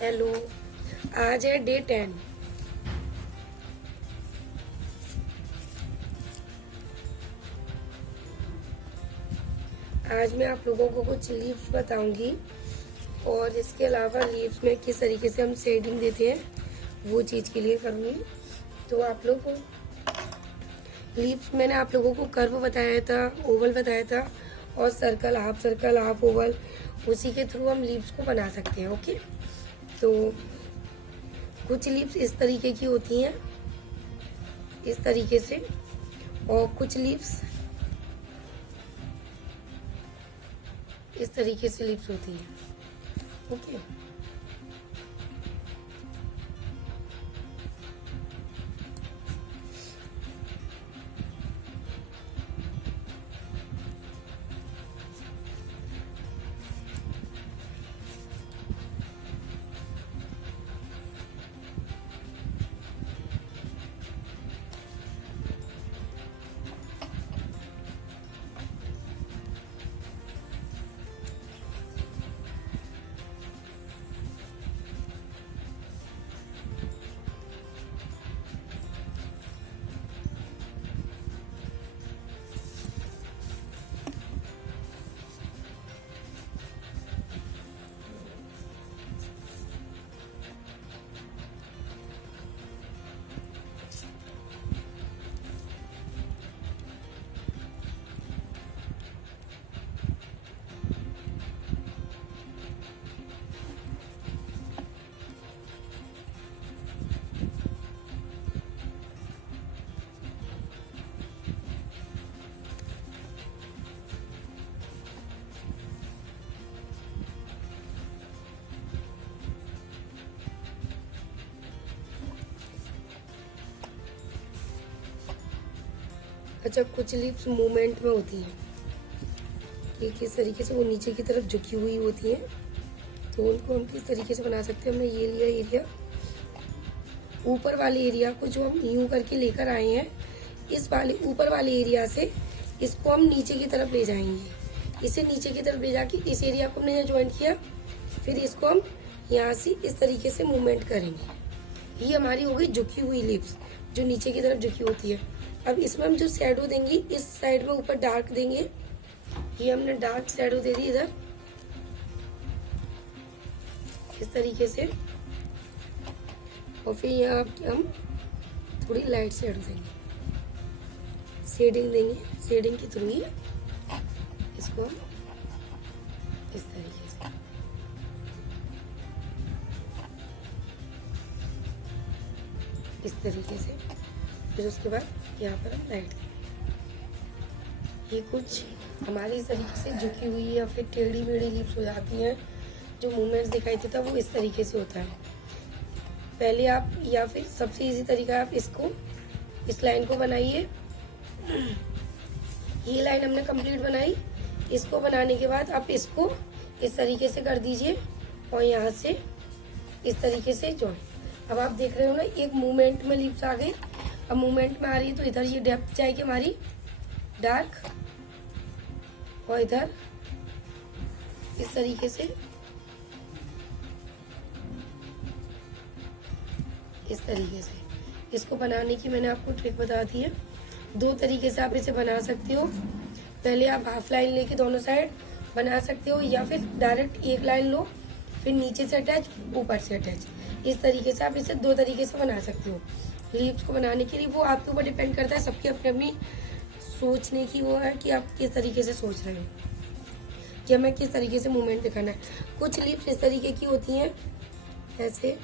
Hello. आज है day 10। आज मैं आप लोगों को कुछ लीव्स बताऊंगी और इसके अलावा लीव्स में किस तरीके से हम शेडिंग देते हैं वो चीज़ के लिए करूँगी। तो आप लोग को लीव्स मैंने आप लोगों को कर्व बताया था, ओवल बताया था और सर्कल, हाफ ओवल, उसी के थ्रू हम लीव्स को बना सकते हैं। ओके, तो कुछ लीव्स इस तरीके की होती हैं, इस तरीके से, और कुछ लीव्स इस तरीके से लीव्स होती हैं। ओके, अच्छा, कुछ लीव्स मूवमेंट में होती हैं कि किस तरीके से वो नीचे की तरफ झुकी हुई होती हैं, तो उनको हम किस तरीके से बना सकते हैं। हमने ये लिया एरिया, ऊपर वाले एरिया को जो हम यूं करके लेकर आए हैं, इस वाले ऊपर वाले एरिया से इसको हम नीचे की तरफ ले जाएंगे। इसे नीचे की तरफ ले जाके इस एरिया को हमने ज्वाइन किया, फिर इसको हम यहाँ से इस तरीके से मूवमेंट करेंगे। ये हमारी हो गई झुकी हुई लिप्स जो नीचे की तरफ झुकी होती है। अब इसमें हम जो शैडो देंगे, इस साइड में ऊपर डार्क देंगे। ये हमने डार्क शैडो दे दी इधर इस तरीके से, और फिर यहाँ हम थोड़ी लाइट शैडो देंगे, शेडिंग देंगे। शेडिंग के थ्रू ही इसको हम इस तरीके से फिर उसके बाद यहाँ पर हम लाइट देंगे। ये कुछ हमारी इस तरीके से झुकी हुई या फिर टेढ़ी मेढ़ी लिप्स हो जाती हैं। जो मूवमेंट्स दिखाई देता वो इस तरीके से होता है। पहले आप, या फिर सबसे इजी तरीका, आप इसको, इस लाइन को बनाइए। ये लाइन हमने कंप्लीट बनाई। इसको बनाने के बाद आप इसको इस तरीके से कर दीजिए और यहाँ से इस तरीके से जॉइन। अब आप देख रहे हो ना, एक मूवमेंट में लिप्स आ गई। अब मूवमेंट में आ रही है तो इधर ये डेप्थ जाएगी हमारी डार्क, और इधर इस तरीके से, इस तरीके से। इसको बनाने की मैंने आपको ट्रिक बता दी है। दो तरीके से आप इसे बना सकते हो। पहले आप हाफ लाइन लेके दोनों साइड बना सकते हो, या फिर डायरेक्ट एक लाइन लो, फिर नीचे से अटैच, ऊपर से अटैच। इस तरीके से आप इसे दो तरीके से बना सकते हो। लीव्स को बनाने के लिए वो आपके ऊपर डिपेंड करता है। सबकी अपनी अपनी सोचने की वो है कि आप किस तरीके से सोच रहे हो कि हमें किस तरीके से मूवमेंट दिखाना है। कुछ लीव्स इस तरीके की होती हैं, ऐसे,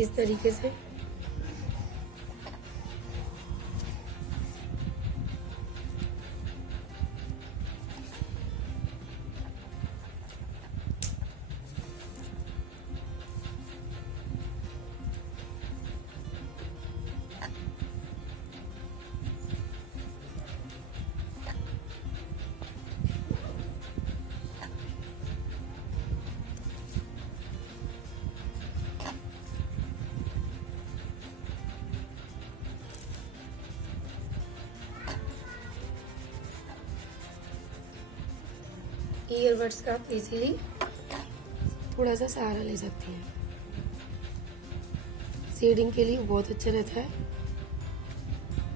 इस तरीके से। ईयरबड्स का आप इजीली थोड़ा सा सहारा ले सकते हैं। शेडिंग के लिए बहुत अच्छा रहता है।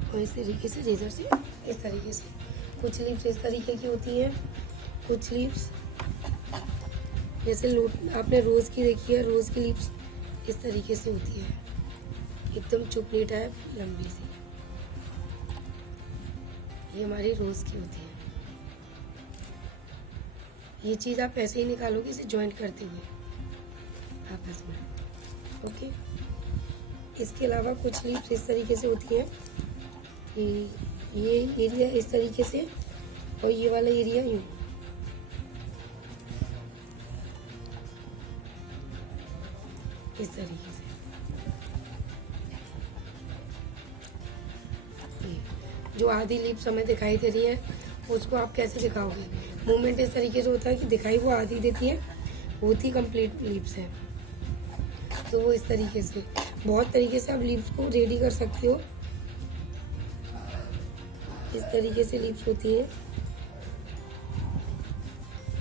और इस तरीके से रेजर से इस तरीके से कुछ लिप्स इस तरीके की होती हैं, कुछ लिप्स जैसे आपने रोज़ की देखी है, रोज़ की लिप्स इस तरीके से होती है, एकदम चुपनी टाइप लंबी सी। ये हमारी रोज़ की होती है। ये चीज़ आप ऐसे ही निकालोगे इसे जॉइंट करते हुए आपस में। ओके, इसके अलावा कुछ लिप्स इस तरीके से होती हैं कि ये एरिया इस तरीके से और ये वाला एरिया यूँ। इस तरीके से जो आधी लिप्स हमें दिखाई दे रही है उसको आप कैसे दिखाओगे? मूवमेंट इस तरीके से होता है कि दिखाई वो आधी देती है, होती कंप्लीट लिप्स है। तो वो इस तरीके से बहुत तरीके से आप लिप्स को रेडी कर सकते हो। इस तरीके से लिप्स होती हैं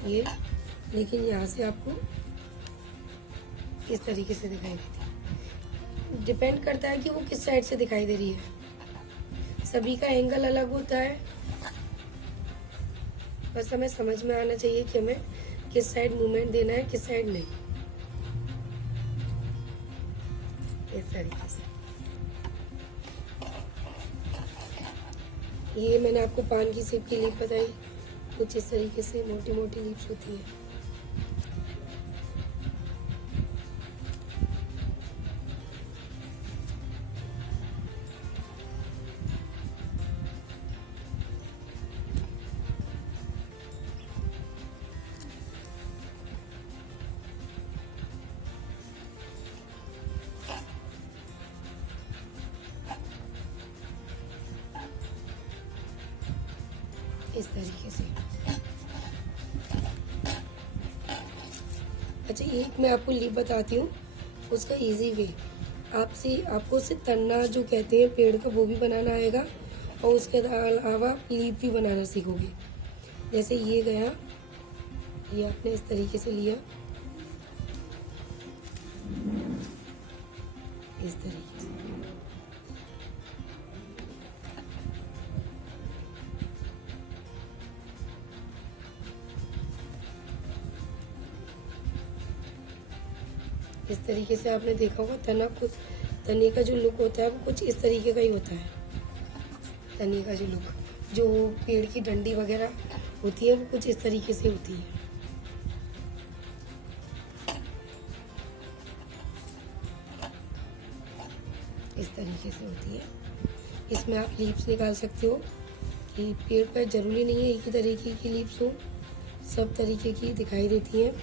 ये, लेकिन यहाँ से आपको इस तरीके से दिखाई देती है। डिपेंड करता है कि वो किस साइड से दिखाई दे रही है। सभी का एंगल अलग होता है, बस हमें समझ में आना चाहिए कि हमें किस साइड मूवमेंट देना है, किस साइड नहीं। इस तरीके से ये मैंने आपको पान की सिप की लिप बताई, कुछ इस तरीके से मोटी मोटी लिप्स होती है। इस तरीके से। अच्छा, एक मैं आपको लिप बताती हूँ उसका इजी वे। आपको सिर्फ तन्ना जो कहते हैं पेड़ का वो भी बनाना आएगा और उसके अलावा लिप भी बनाना सीखोगे। जैसे ये गया, ये आपने इस तरीके से लिया, इस तरीके से इस तरीके से आपने देखा होगा तने का जो लुक होता है वो कुछ इस तरीके का ही होता है। तने का जो लुक, जो पेड़ की डंडी वगैरह होती है वो कुछ इस तरीके से होती है। इस तरीके से होती है। इसमें आप लीव्स निकाल सकते हो कि पेड़ पर ज़रूरी नहीं है एक ही तरीके की लीव्स हो, सब तरीके की दिखाई देती हैं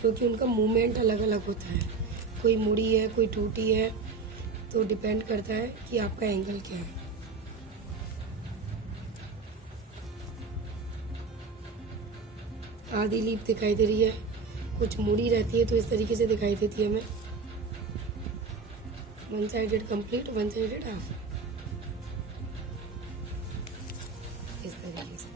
क्योंकि उनका मूवमेंट अलग अलग होता है। कोई मुड़ी है, कोई टूटी है, तो डिपेंड करता है कि आपका एंगल क्या है। आधी लीफ दिखाई दे रही है, कुछ मुड़ी रहती है तो इस तरीके से दिखाई देती है हमें। One sided complete, one sided half, इस तरीके से।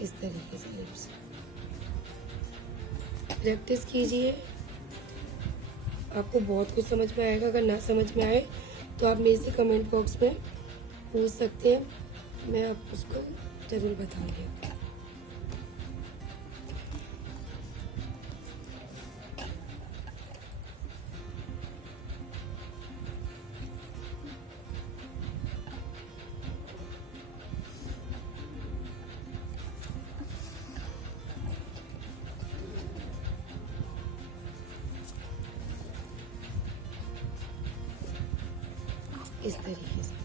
इस तरीके से लिप्स प्रैक्टिस कीजिए, आपको बहुत कुछ समझ में आएगा। अगर ना समझ में आए तो आप मेरे से कमेंट बॉक्स में पूछ सकते हैं, मैं आपको उसको ज़रूर बताऊंगी। इस तरीके से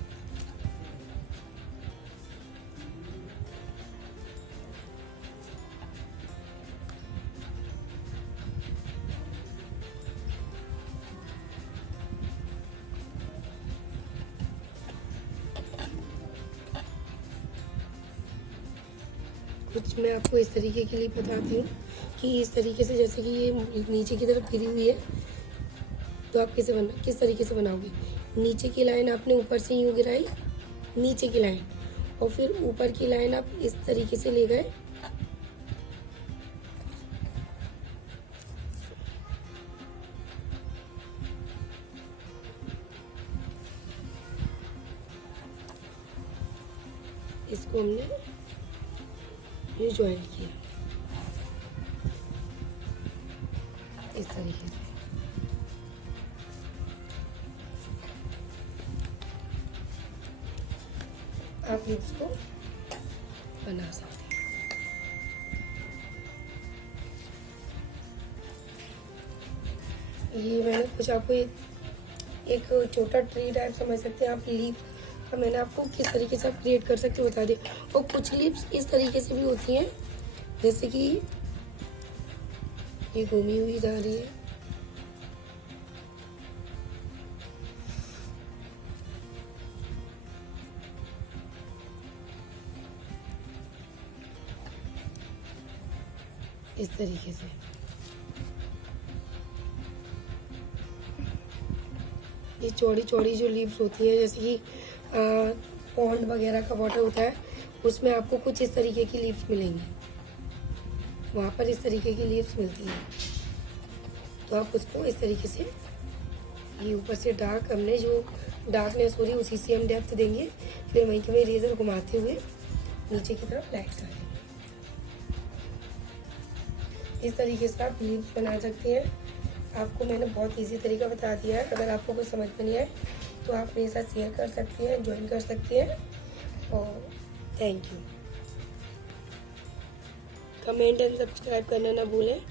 कुछ मैं आपको इस तरीके के लिए बताती हूँ कि इस तरीके से, जैसे कि ये नीचे की तरफ गिरी हुई है, तो आप किस तरीके से बनाओगे। नीचे की लाइन आपने ऊपर से यूँ गिराई, नीचे की लाइन, और फिर ऊपर की लाइन आप इस तरीके से ले गए, इसको हमने ये ज्वाइन किया इस तरीके से। आप इसको बना सकते हैं। ये मैंने कुछ आपको एक छोटा ट्री टाइप समझ सकते हैं आप, लीफ का मैंने आपको किस तरीके से आप क्रिएट कर सकते हो बता दिया। और कुछ लीव्स इस तरीके से भी होती हैं, जैसे कि ये घूमी हुई जा रही है, इस तरीके से। ये चौड़ी चौड़ी जो लीव्स होती है, जैसे कि पॉन्ड वगैरह का वाटर होता है, उसमें आपको कुछ इस तरीके की लीव्स मिलेंगी, वहाँ पर इस तरीके की लीव्स मिलती हैं। तो आप उसको इस तरीके से, ये ऊपर से डार्क, हमने जो डार्कनेस हो रही है उसी से हम डेप्थ देंगे, फिर वहीं के वहीं रेजर घुमाते हुए नीचे की तरफ लाइट कर देंगे। इस तरीके से आप लीव्स बना सकते हैं। आपको मैंने बहुत इजी तरीका बता दिया है। अगर आपको कुछ समझ में नहीं आए तो आप मेरे साथ शेयर कर सकते हैं, ज्वाइन कर सकते हैं। और thank you. Comment and subscribe करना ना भूलें।